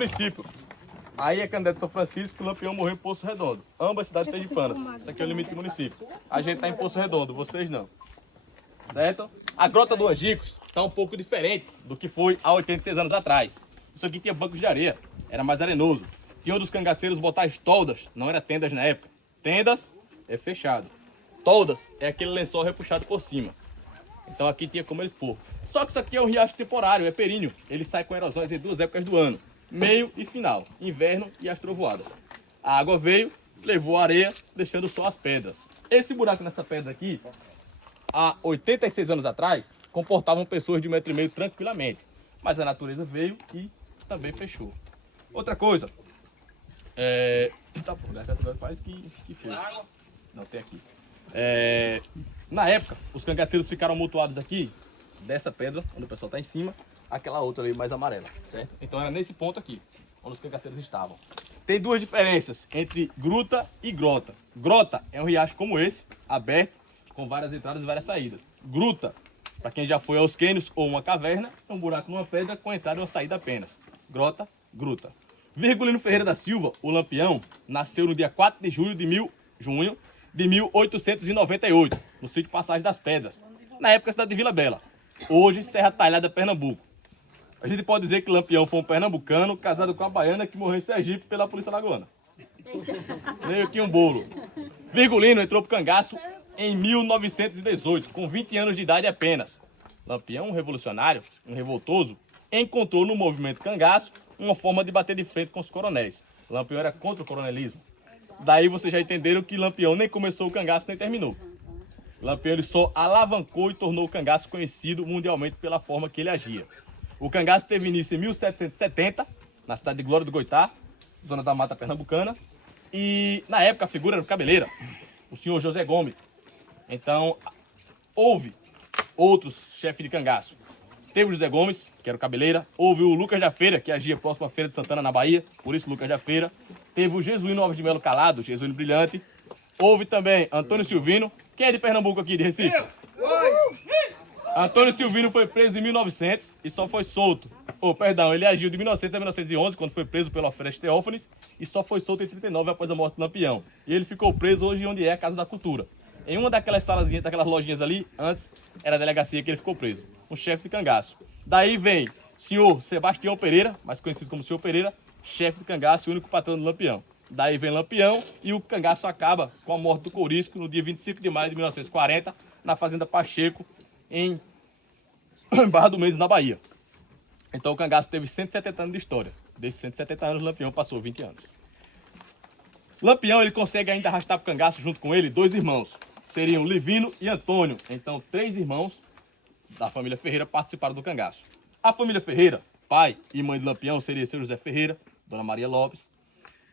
Município. Aí é Candeia de São Francisco, Lampião morreu em Poço Redondo. Ambas cidades sergipanas. Isso aqui é o limite do município. A gente tá em Poço Redondo, vocês não. Certo? A Grota do Angicos está um pouco diferente do que foi há 86 anos atrás. Isso aqui tinha bancos de areia, era mais arenoso. Tinha onde os cangaceiros botar as toldas, não era tendas na época. Tendas é fechado. Toldas é aquele lençol repuxado por cima. Então aqui tinha como eles pôr. Só que isso aqui é um riacho temporário, é períneo. Ele sai com erosões em duas épocas do ano. Meio e final, inverno e as trovoadas. A água veio, levou a areia, deixando só as pedras. Esse buraco nessa pedra aqui, há 86 anos atrás, comportavam pessoas de 1,5 m tranquilamente. Mas a natureza veio e também fechou. Outra coisa, tá bom, quase que foi. Não, tem aqui. Na época, os cangaceiros ficaram mutuados aqui, dessa pedra, onde o pessoal está em cima, aquela outra ali mais amarela, certo? Então era nesse ponto aqui, onde os cangaceiros estavam. Tem duas diferenças entre gruta e grota. Grota é um riacho como esse, aberto, com várias entradas e várias saídas. Gruta, para quem já foi aos cânions ou uma caverna, é um buraco numa pedra com entrada e uma saída apenas. Grota, gruta. Virgulino Ferreira da Silva, o Lampião, nasceu no dia 4 de junho de 1898, no sítio Passagem das Pedras, na época cidade de Vila Bela, hoje Serra Talhada, Pernambuco. A gente pode dizer que Lampião foi um pernambucano casado com a baiana que morreu em Sergipe pela polícia lagoana. Meio que um bolo. Virgulino entrou pro cangaço em 1918, com 20 anos de idade apenas. Lampião, um revolucionário, um revoltoso, encontrou no movimento cangaço uma forma de bater de frente com os coronéis. Lampião era contra o coronelismo. Daí vocês já entenderam que Lampião nem começou o cangaço nem terminou. Lampião ele só alavancou e tornou o cangaço conhecido mundialmente pela forma que ele agia. O cangaço teve início em 1770, na cidade de Glória do Goitá, zona da Mata Pernambucana. E na época a figura era o cabeleira, o senhor José Gomes. Então houve outros chefes de cangaço. Teve o José Gomes, que era o cabeleira. Houve o Lucas da Feira, que agia próximo à Feira de Santana, na Bahia. Por isso, Lucas da Feira. Teve o Jesuíno Alves de Melo Calado, Jesuíno Brilhante. Houve também Antônio Silvino. Quem é de Pernambuco aqui, de Recife? Antônio Silvino foi preso em 1900 e só foi solto. Ele agiu de 1900 a 1911, quando foi preso pela Alferes Teófanes, e só foi solto em 39 após a morte do Lampião. E ele ficou preso hoje onde é a Casa da Cultura. Em uma daquelas salazinhas, daquelas lojinhas ali, antes era a delegacia que ele ficou preso. Um chefe de cangaço. Daí vem senhor Sebastião Pereira, mais conhecido como senhor Pereira, chefe de cangaço e único patrão do Lampião. Daí vem Lampião e o cangaço acaba com a morte do Corisco no dia 25 de maio de 1940, na fazenda Pacheco, em Barra do Mendes, na Bahia. Então o cangaço teve 170 anos de história. Desses 170 anos, Lampião passou 20 anos. Lampião ele consegue ainda arrastar para o cangaço junto com ele dois irmãos. Seriam Livino e Antônio. Então 3 irmãos da família Ferreira participaram do cangaço. A família Ferreira, pai e mãe de Lampião, seria seu José Ferreira, Dona Maria Lopes.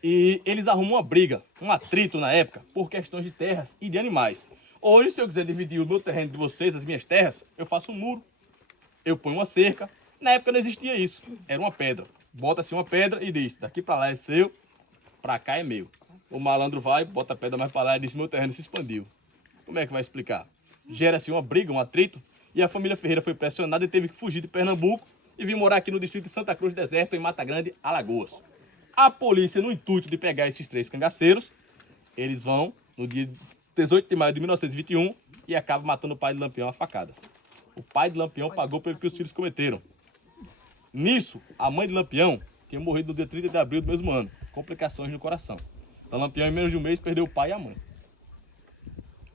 E eles arrumam uma briga, um atrito na época, por questões de terras e de animais. Hoje, se eu quiser dividir o meu terreno de vocês, as minhas terras, eu faço um muro, eu ponho uma cerca. Na época não existia isso, era uma pedra. Bota-se uma pedra e diz, daqui pra lá é seu, pra cá é meu. O malandro vai, bota a pedra mais pra lá e diz, meu terreno se expandiu. Como é que vai explicar? Gera-se uma briga, um atrito, e a família Ferreira foi pressionada e teve que fugir de Pernambuco e vir morar aqui no distrito de Santa Cruz do Deserto, em Mata Grande, Alagoas. A polícia, no intuito de pegar esses 3 cangaceiros, eles vão no dia 18 de maio de 1921 e acabam matando o pai de Lampião a facadas. O pai de Lampião pagou pelo que os filhos cometeram. Nisso, a mãe de Lampião tinha morrido no dia 30 de abril do mesmo ano, complicações no coração. Então Lampião, em menos de um mês, perdeu o pai e a mãe.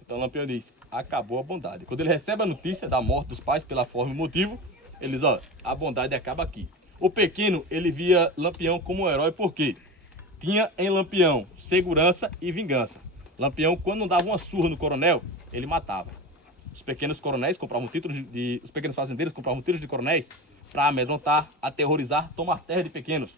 Então Lampião disse, acabou a bondade. Quando ele recebe a notícia da morte dos pais pela forma e motivo, ele diz, a bondade acaba aqui. O pequeno, ele via Lampião como um herói porque tinha em Lampião segurança e vingança. Lampião, quando não dava uma surra no coronel, ele matava. Os pequenos coronéis compravam títulos os pequenos fazendeiros compravam títulos de coronéis para amedrontar, aterrorizar, tomar terra de pequenos.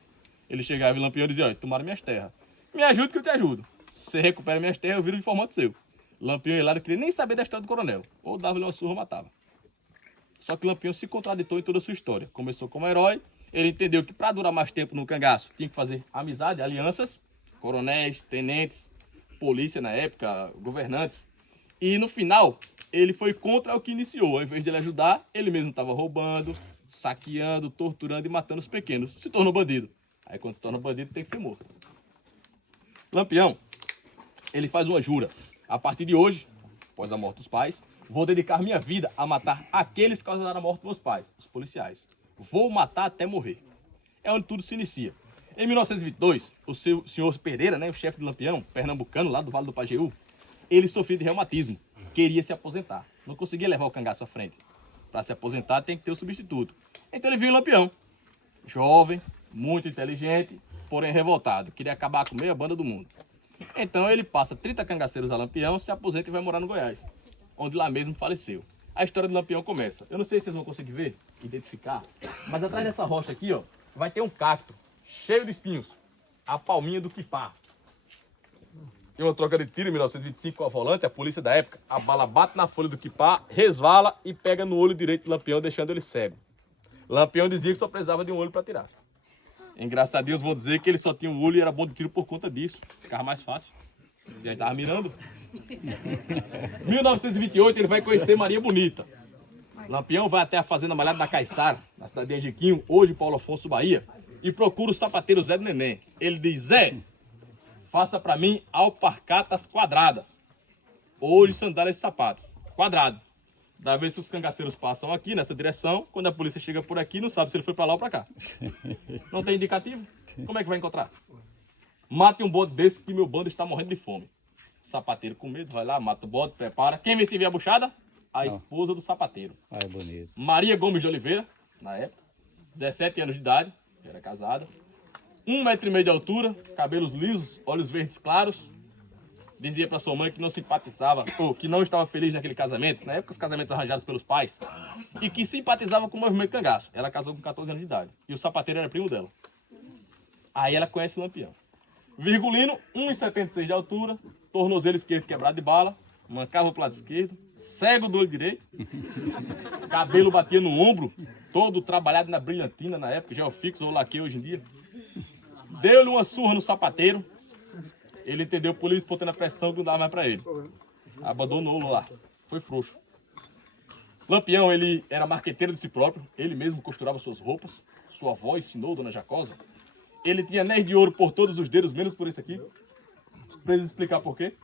Ele chegava em Lampião e dizia, tomaram minhas terras. Me ajude que eu te ajudo. Você recupera minhas terras, eu viro informante seu. Lampião não queria nem saber da história do coronel. Ou dava-lhe uma surra ou matava. Só que Lampião se contraditou em toda a sua história. Começou como herói, ele entendeu que para durar mais tempo no cangaço tinha que fazer amizade, alianças, coronéis, tenentes, polícia na época, governantes. E no final, ele foi contra o que iniciou. Ao invés de ele ajudar, ele mesmo estava roubando, saqueando, torturando e matando os pequenos. Se tornou bandido. Aí quando se torna bandido tem que ser morto. Lampião, ele faz uma jura. A partir de hoje, após a morte dos pais, vou dedicar minha vida a matar aqueles que causaram a morte dos meus pais, os policiais. Vou matar até morrer. É onde tudo se inicia. Em 1922, o senhor Pereira, né, o chefe do Lampião, pernambucano, lá do Vale do Pajeú, ele sofria de reumatismo, queria se aposentar. Não conseguia levar o cangaço à frente. Para se aposentar tem que ter o substituto. Então ele viu o Lampião, jovem, muito inteligente, porém revoltado. Queria acabar com meia banda do mundo. Então ele passa 30 cangaceiros a Lampião, se aposenta e vai morar no Goiás, onde lá mesmo faleceu. A história do Lampião começa. Eu não sei se vocês vão conseguir ver, identificar, mas atrás dessa rocha aqui, ó, vai ter um cacto cheio de espinhos. A palminha do Quipá. Em uma troca de tiro em 1925 com a volante, a polícia da época, a bala bate na folha do Quipá, resvala e pega no olho direito do Lampião, deixando ele cego. Lampião dizia que só precisava de um olho para tirar. Engraçadinhos vão dizer que ele só tinha um olho e era bom de tiro por conta disso. Ficava mais fácil. Já estava mirando. Em 1928 ele vai conhecer Maria Bonita. Lampião vai até a fazenda Malhada da Caiçara, na cidade de Angiquinho, hoje Paulo Afonso, Bahia, e procura o sapateiro Zé do Neném. Ele diz: Zé, faça para mim alparcatas quadradas. Hoje sandálias de sapatos. Quadrado. Da vez que os cangaceiros passam aqui nessa direção, quando a polícia chega por aqui, não sabe se ele foi para lá ou para cá. Não tem indicativo? Como é que vai encontrar? Mate um bode desse que meu bando está morrendo de fome. Sapateiro com medo, vai lá, mata o bode, prepara. Quem vem servir a buchada? A esposa do sapateiro. É bonito. Maria Gomes de Oliveira, na época, 17 anos de idade, já era casada. 1,5 m de altura, cabelos lisos, olhos verdes claros. Dizia para sua mãe que não simpatizava, ou que não estava feliz naquele casamento, na época os casamentos arranjados pelos pais, e que simpatizava com o movimento cangaço. Ela casou com 14 anos de idade, e o sapateiro era primo dela. Aí ela conhece o Lampião. Virgulino, 1,76 de altura, tornozelo esquerdo quebrado de bala, mancava pro lado esquerdo, cego do olho direito, cabelo batia no ombro, todo trabalhado na brilhantina na época, geofixo ou laque hoje em dia. Deu-lhe uma surra no sapateiro. Ele entendeu por isso, botando a pressão que não dava mais pra ele. Abandonou lá. Foi frouxo. Lampião, ele era marqueteiro de si próprio. Ele mesmo costurava suas roupas. Sua avó ensinou, Dona Jacosa. Ele tinha anéis de ouro por todos os dedos, menos por esse aqui. Precisa explicar por quê?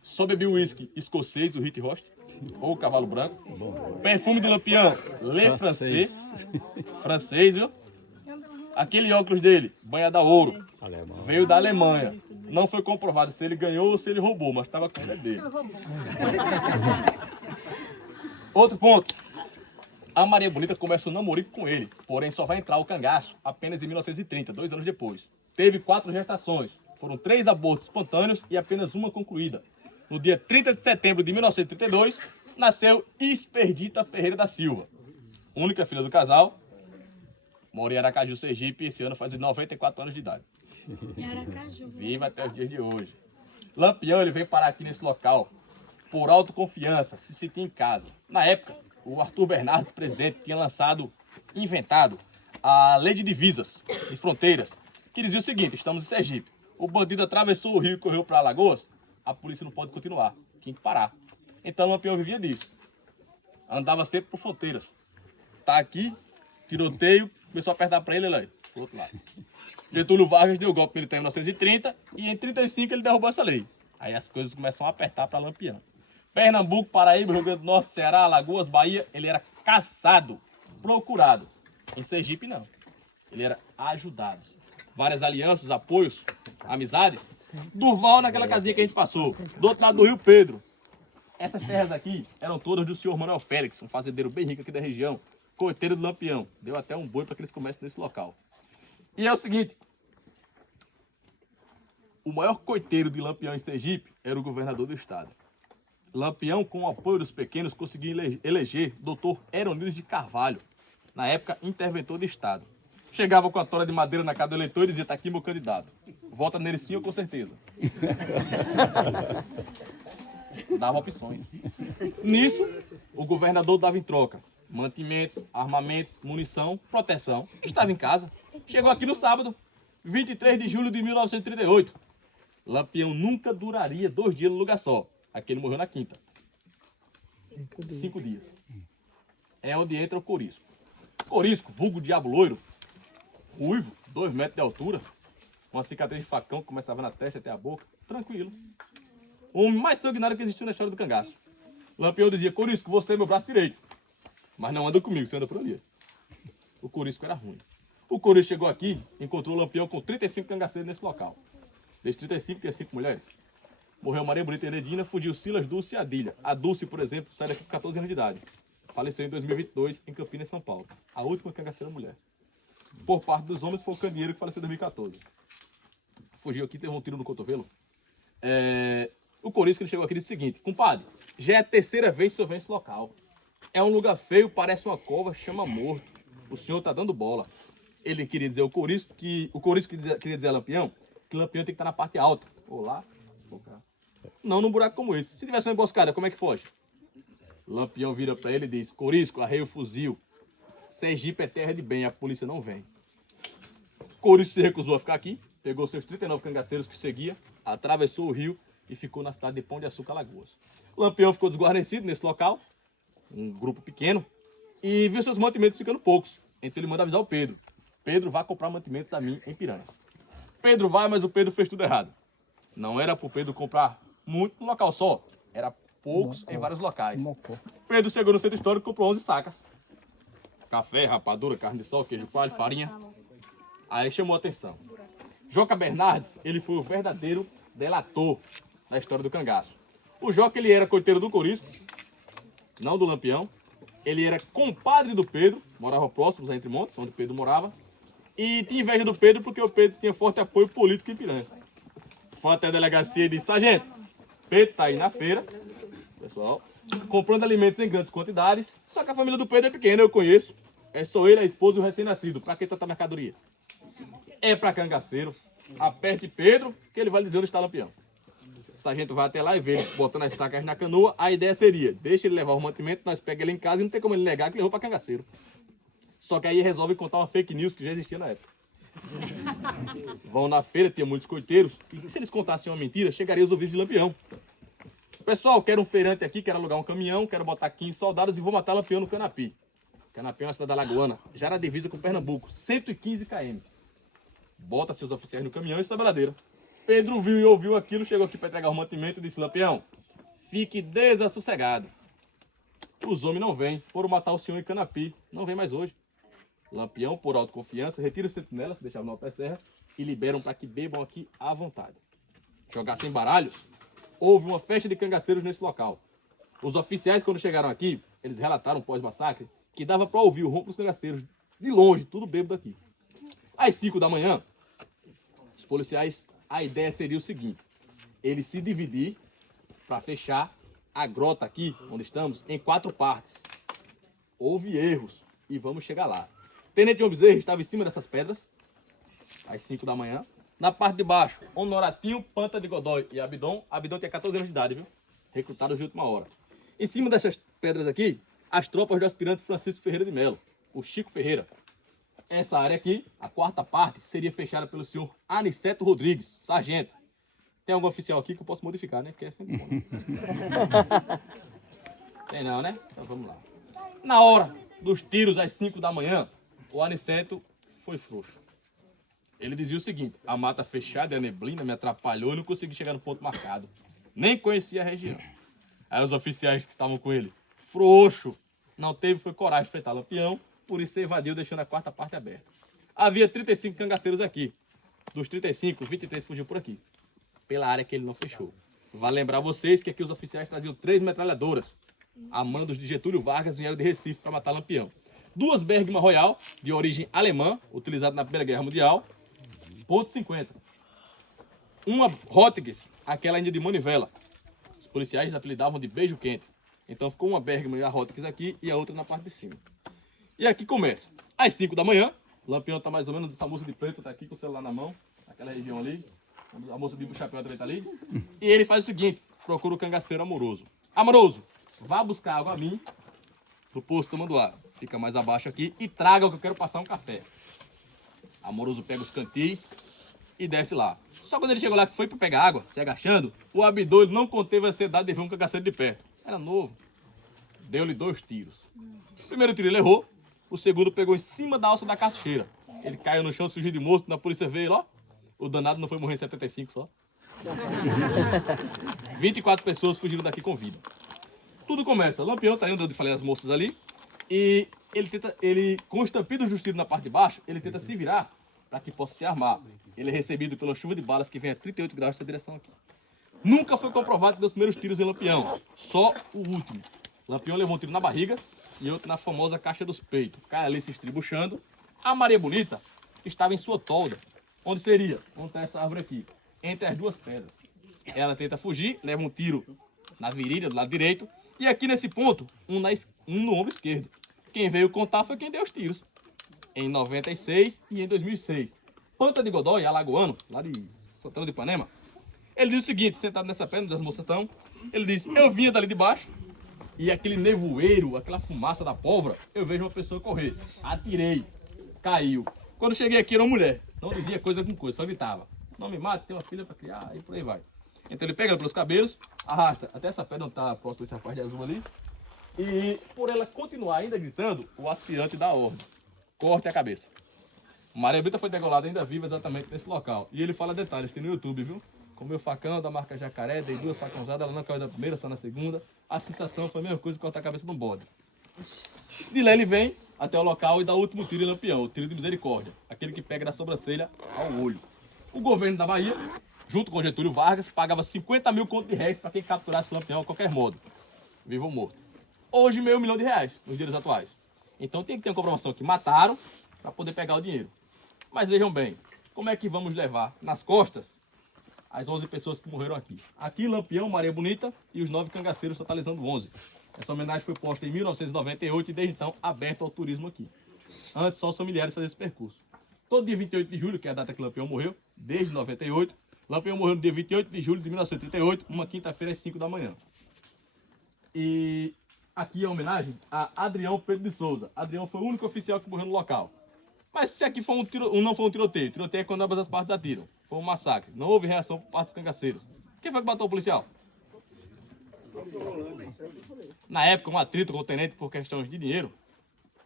Só bebi o uísque escocês, o Hit Roast, ou o Cavalo Branco. Perfume de Lampião, Le Francês. Francês, viu? Aquele óculos dele, banhado a ouro, veio da Alemanha. Não foi comprovado se ele ganhou ou se ele roubou, mas estava com ele dele. Outro ponto. A Maria Bonita começa um namorico com ele, porém só vai entrar o cangaço apenas em 1930, 2 anos depois. Teve 4 gestações, foram 3 abortos espontâneos e apenas uma concluída. No dia 30 de setembro de 1932, nasceu Experdita Ferreira da Silva, única filha do casal. Mora em Aracaju, Sergipe, e esse ano faz 94 anos de idade. Viva até os dias de hoje. Lampião, ele vem parar aqui nesse local por autoconfiança, se sentir em casa. Na época, o Arthur Bernardes, presidente, tinha inventado a lei de divisas, de fronteiras, que dizia o seguinte: estamos em Sergipe, o bandido atravessou o rio e correu para Alagoas, a polícia não pode continuar, tinha que parar. Então o Lampião vivia disso. Andava sempre por fronteiras. Tá aqui, tiroteio, começou a apertar para ele, lá, pro outro lado. Getúlio Vargas deu golpe militar em 1930 e em 1935 ele derrubou essa lei. Aí as coisas começam a apertar para Lampião. Pernambuco, Paraíba, Rio Grande do Norte, Ceará, Alagoas, Bahia, ele era caçado, procurado. Em Sergipe, não. Ele era ajudado. Várias alianças, apoios, amizades. Durval naquela casinha que a gente passou. Do outro lado do Rio Pedro. Essas terras aqui eram todas do senhor Manuel Félix, um fazendeiro bem rico aqui da região. Coiteiro do Lampião. Deu até um boi para que eles comecem nesse local. E é o seguinte. O maior coiteiro de Lampião em Sergipe era o governador do estado. Lampião, com o apoio dos pequenos, conseguiu eleger Dr. Eronides de Carvalho, na época interventor do estado. Chegava com a tora de madeira na casa do eleitor e dizia: tá aqui meu candidato. Vota nele sim ou com certeza. Dava opções. Nisso, o governador dava em troca mantimentos, armamentos, munição, proteção. Estava em casa. Chegou aqui no sábado, 23 de julho de 1938. Lampião nunca duraria 2 dias no lugar só. Aqui ele morreu na quinta. 5 dias. É onde entra o corisco. Corisco, vulgo diabo loiro, ruivo, 2 metros de altura, uma cicatriz de facão que começava na testa até a boca, tranquilo. O homem mais sanguinário que existiu na história do cangaço. Lampião dizia, Corisco, você é meu braço direito. Mas não anda comigo, você anda por ali. O Corisco era ruim. O Corisco chegou aqui, encontrou o Lampião com 35 cangaceiros nesse local. Desses 35, tinha 5 mulheres. Morreu Maria Bonita e Enedina, fugiu Silas, Dulce e Adília. A Dulce, por exemplo, saiu daqui com 14 anos de idade. Faleceu em 2022, em Campinas, São Paulo. A última cangaceira mulher. Por parte dos homens, foi o Candeeiro, que faleceu em 2014. Fugiu aqui, teve um tiro no cotovelo. O Corisco, ele chegou aqui e disse o seguinte, compadre, já é a 3ª vez que o senhor vem nesse local. É um lugar feio, parece uma cova, chama morto. O senhor tá dando bola. Ele queria dizer ao Corisco que... O Corisco queria dizer a Lampião que o Lampião tem que estar na parte alta. Ou lá, ou cá. Não num buraco como esse. Se tivesse uma emboscada, como é que foge? Lampião vira pra ele e diz, Corisco, arreia o fuzil. Sergipe é terra de bem, a polícia não vem. Corisco se recusou a ficar aqui, pegou seus 39 cangaceiros que seguia, atravessou o rio e ficou na cidade de Pão de Açúcar, Alagoas. O Lampião ficou desguarnecido nesse local, um grupo pequeno, e viu seus mantimentos ficando poucos. Então ele manda avisar o Pedro. Pedro, vá comprar mantimentos a mim em Piranhas. Pedro vai, mas o Pedro fez tudo errado. Não era pro Pedro comprar muito no local só, era poucos em vários locais. Pedro chegou no centro histórico e comprou 11 sacas. Café, rapadura, carne de sol, queijo coalho, farinha. Aí chamou a atenção. Joca Bernardes, ele foi o verdadeiro delator da história do cangaço. O Joca, ele era coiteiro do Corisco, não do Lampião. Ele era compadre do Pedro, morava próximos a Entre Montes, onde o Pedro morava. E tinha inveja do Pedro porque o Pedro tinha forte apoio político em Piranhas. Foi até a delegacia e disse, sargento, Pedro tá aí na feira, pessoal, comprando alimentos em grandes quantidades, só que a família do Pedro é pequena, eu conheço. É só ele, a esposa e o recém-nascido. Pra que tanta mercadoria? É pra cangaceiro. Aperte Pedro, que ele vai dizer onde está o Lampião. O sargento vai até lá e vê ele botando as sacas na canoa. A ideia seria, deixa ele levar o mantimento, nós pegamos ele em casa e não tem como ele negar que levou pra cangaceiro. Só que aí resolve contar uma fake news que já existia na época. Vão na feira, tinha muitos coiteiros, e se eles contassem uma mentira, chegaria aos ouvidos de Lampião. Pessoal, quero um feirante aqui, quero alugar um caminhão, quero botar 15 soldados e vou matar Lampião no Canapi. Canapi é uma cidade alagoana, já na divisa com Pernambuco, 115 km. Bota seus oficiais no caminhão e sobe a ladeira. Pedro viu e ouviu aquilo, chegou aqui para entregar o mantimento e disse, Lampião, fique desassossegado. Os homens não vêm, foram matar o senhor em Canapi, não vem mais hoje. Lampião, por autoconfiança, retira os sentinelas, que deixavam no alto das serras, e liberam para que bebam aqui à vontade. Jogassem baralhos, houve uma festa de cangaceiros nesse local. Os oficiais, quando chegaram aqui, eles relataram pós-massacre que dava para ouvir o ronco dos cangaceiros de longe, tudo bêbado aqui. Às 5 da manhã, os policiais, a ideia seria o seguinte, eles se dividir para fechar a grota aqui, onde estamos, em 4 partes. Houve erros e vamos chegar lá. Tenente João Bezerra estava em cima dessas pedras, às 5 da manhã. Na parte de baixo, Honoratinho, Panta de Godói e Abidom. Abidom tinha 14 anos de idade, viu? Recrutados de última hora. Em cima dessas pedras aqui, as tropas do aspirante Francisco Ferreira de Melo, o Chico Ferreira. Essa área aqui, a 4ª parte, seria fechada pelo senhor Aniceto Rodrigues, sargento. Tem algum oficial aqui que eu posso modificar, né? Porque é sempre bom. Tem não, né? Então vamos lá. Na hora dos tiros às 5 da manhã, o Aniceto foi frouxo. Ele dizia o seguinte, a mata fechada e a neblina me atrapalhou e não consegui chegar no ponto marcado. Nem conhecia a região. Aí os oficiais que estavam com ele, frouxo, não teve coragem de enfrentar Lampião, por isso evadiu deixando a 4ª parte aberta. Havia 35 cangaceiros aqui. Dos 35, 23 fugiu por aqui, pela área que ele não fechou. Vale lembrar vocês que aqui os oficiais traziam 3 metralhadoras. A mandos de Getúlio Vargas vieram de Recife para matar Lampião. 2 Bergmann Royal, de origem alemã, utilizada na Primeira Guerra Mundial, .50. Uma Hotchkiss, aquela ainda de manivela. Os policiais apelidavam de beijo quente. Então ficou uma Bergmann e a Hotchkiss aqui e a outra na parte de cima. E aqui começa. Às 5 da manhã, o Lampião está mais ou menos, essa moça de preto está aqui com o celular na mão, naquela região ali. A moça de chapéu também está ali. E ele faz o seguinte, procura o cangaceiro Amoroso. Amoroso, vá buscar água a mim, pro posto Tamanduá. Fica mais abaixo aqui e traga o que eu quero passar um café. Amoroso pega os cantis e desce lá. Só quando ele chegou lá que foi para pegar água, se agachando, o Abidô não conteve a ansiedade de ver um cangaceiro de perto. Era novo. Deu-lhe 2 tiros. O primeiro tiro ele errou, O segundo pegou em cima da alça da cartucheira. Ele caiu no chão, surgiu de morto, na polícia veio, ó. O danado não foi morrer em 75 só. 24 pessoas fugiram daqui com vida. Tudo começa. Lampião tá indo, onde eu falei as moças ali. E ele com o estampido dos tiros na parte de baixo, ele tenta se virar para que possa se armar. Ele é recebido pela chuva de balas que vem a 38 graus nessa direção aqui. Nunca foi comprovado que deu os primeiros tiros em Lampião. Só o último. Lampião levou um tiro na barriga e outro na famosa caixa dos peitos. Cai ali se estribuchando. A Maria Bonita estava em sua tolda. Onde seria? Onde está essa árvore aqui? Entre as duas pedras. Ela tenta fugir, leva um tiro na virilha do lado direito. E aqui nesse ponto, um no ombro esquerdo. Quem veio contar foi quem deu os tiros. Em 96 e em 2006. Panta de Godói, alagoano, lá de Santana de Ipanema. Ele disse o seguinte, sentado nessa pedra onde as moças estão. Ele disse, eu vinha dali de baixo. E aquele nevoeiro, aquela fumaça da pólvora, eu vejo uma pessoa correr. Atirei. Caiu. Quando cheguei aqui era uma mulher. Não dizia coisa com coisa, só gritava. Não me mate, tem uma filha pra criar, e por aí vai. Então ele pega ela pelos cabelos, arrasta até essa pedra onde tá próximo desse rapaz de azul ali. E por ela continuar ainda gritando, o aspirante dá a ordem. Corte a cabeça. Maria Bonita foi degolada ainda viva exatamente nesse local. E ele fala detalhes, tem no YouTube, viu? Com meu facão da marca Jacaré, dei 2 facãozadas, ela não caiu da primeira, só na segunda. A sensação foi a mesma coisa que cortar a cabeça de um bode. De lá ele vem até o local e dá o último tiro em Lampião, o tiro de misericórdia. Aquele que pega da sobrancelha ao olho. O governo da Bahia, junto com Getúlio Vargas, pagava 50 mil contos de réis para quem capturasse Lampião a qualquer modo. Vivo ou morto. Hoje, R$500 mil, nos dias atuais. Então tem que ter uma comprovação que mataram para poder pegar o dinheiro. Mas vejam bem, como é que vamos levar nas costas as 11 pessoas que morreram aqui? Aqui, Lampião, Maria Bonita e os 9 cangaceiros, totalizando 11. Essa homenagem foi posta em 1998 e desde então aberto ao turismo aqui. Antes só os familiares faziam esse percurso. Todo dia 28 de julho, que é a data que Lampião morreu, desde 98. Lampião morreu no dia 28 de julho de 1938, uma quinta-feira às 5 da manhã. E aqui é a homenagem a Adrião Pedro de Souza. Adrião foi o único oficial que morreu no local. Mas se aqui foi não foi um tiroteio, tiroteio é quando ambas as partes atiram. Foi um massacre. Não houve reação por parte dos cangaceiros. Quem foi que matou o policial? Na época, um atrito com o tenente por questões de dinheiro,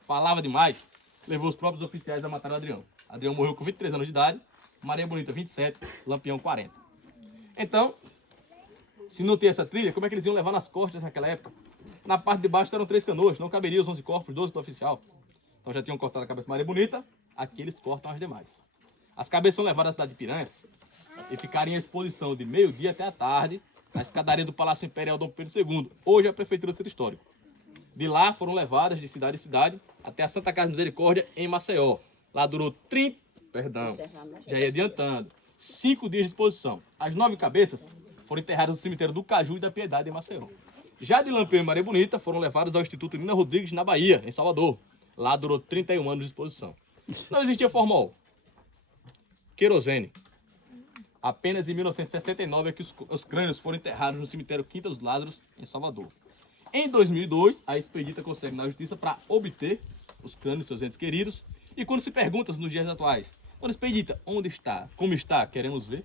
falava demais, levou os próprios oficiais a matar o Adrião. Adrião morreu com 23 anos de idade, Maria Bonita 27, Lampião 40. Então, se não tem essa trilha, como é que eles iam levar nas costas naquela época? Na parte de baixo eram 3 canoas, não caberiam os 11 corpos, 12 do oficial. Então já tinham cortado a cabeça de Maria Bonita, aqui eles cortam as demais. As cabeças são levadas à cidade de Piranhas e ficaram em exposição de meio-dia até a tarde, na escadaria do Palácio Imperial Dom Pedro II, hoje é a Prefeitura do Centro Histórico. De lá foram levadas de cidade em cidade até a Santa Casa de Misericórdia em Maceió. Lá durou já ia adiantando, 5 dias de exposição. As 9 cabeças foram enterradas no cemitério do Caju e da Piedade em Maceió. Já de Lampião e Maria Bonita foram levadas ao Instituto Nina Rodrigues na Bahia, em Salvador. Lá durou 31 anos de exposição. Não existia formol. Querosene. Apenas em 1969 é que os crânios foram enterrados no cemitério Quinta dos Lázaros, em Salvador. Em 2002, a expedita consegue na justiça para obter os crânios de seus entes queridos. E quando se pergunta nos dias atuais, quando expedita, onde está, como está, queremos ver?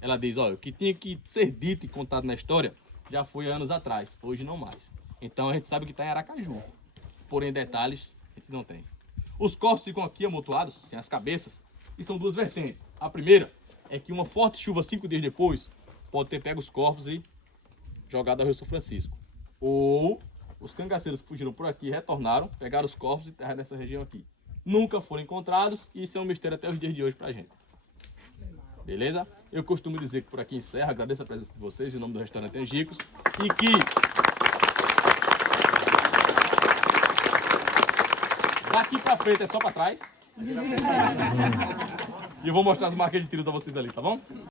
Ela diz, olha, o que tinha que ser dito e contado na história já foi há anos atrás, hoje não mais. Então a gente sabe que está em Aracaju, porém detalhes a gente não tem. Os corpos ficam aqui amontoados, sem as cabeças, e são 2 vertentes. A primeira é que uma forte chuva 5 dias depois pode ter pego os corpos e jogado ao Rio São Francisco. Ou os cangaceiros que fugiram por aqui retornaram, pegaram os corpos e enterraram nessa região aqui. Nunca foram encontrados e isso é um mistério até os dias de hoje pra gente. Beleza? Eu costumo dizer que por aqui encerra, agradeço a presença de vocês em nome do restaurante Angicos e que daqui pra frente é só pra trás. E eu vou mostrar as marcas de tiros a vocês ali, tá bom?